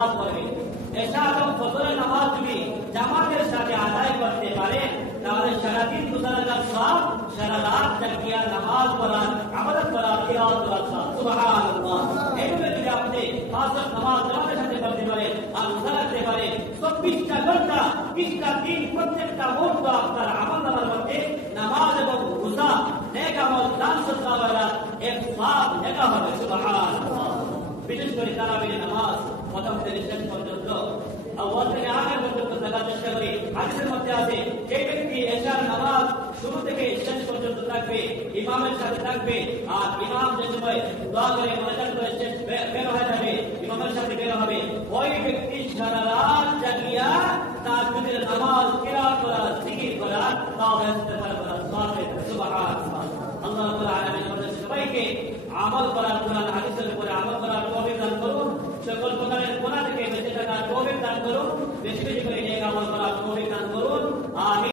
করবে। এশা এবং ফজরের নামাজ যদি জামাতের সাথে আদায় করতে পারে তাহলে সারাদিন গুজারার সওয়াব, সারা রাত জাগিয়া নামাজ পড়া, ইবাদত করা, তিলাওয়াত করা সওয়াব। সুবহানাল্লাহ। এইভাবে যদি আপনি পাঁচ ওয়াক্ত নামাজ জামাতের সাথে পড়তে পারে আর রোজা রাখতে পারে 24টা ঘন্টা 20টা দিন প্রত্যেকটা মুহূর্ত আপনার আমলনামার মধ্যে নামাজ এবং রোজা নেক আমল দান সদকা ওয়ালা এক সওয়াব লেখা হবে। সুবহানাল্লাহ। বিশেষ করে তারাবির নামাজ প্রথম থেকে শেষ পর্যন্ত আউয়াল থেকে আখির পর্যন্ত থাকার চেষ্টা করি। হাদিসের মধ্যে আছে যে ব্যক্তি এশার নামাজ শুরু থেকে শেষ পর্যন্ত থাকবে, ইমামের সাথে থাকবে, আর ইমাম যে সময় দোয়া করে মোনাজাত করে শেষ বের হয়ে যাবে, ইমামের সাথে বের হবে, ওই ব্যক্তি সারা রাত জাগিয়া তাহাজ্জুদের নামাজ কিরাত করা, জিকির করা, তাওবা ইস্তেগফার করা সওয়াব পাবে। সুবহানাল্লাহ। আল্লাহ রাব্বুল আলামিন আমাদের সবাইকে আমল করার, কোরআন হাদিসের উপরে আমল করার তৌফিক দান করুন। সকল প্রকারের গুনাহ থেকে বেঁচে থাকার তৌফিক দান করুন। বেশি বেশি করে নেক আমল করার তৌফিক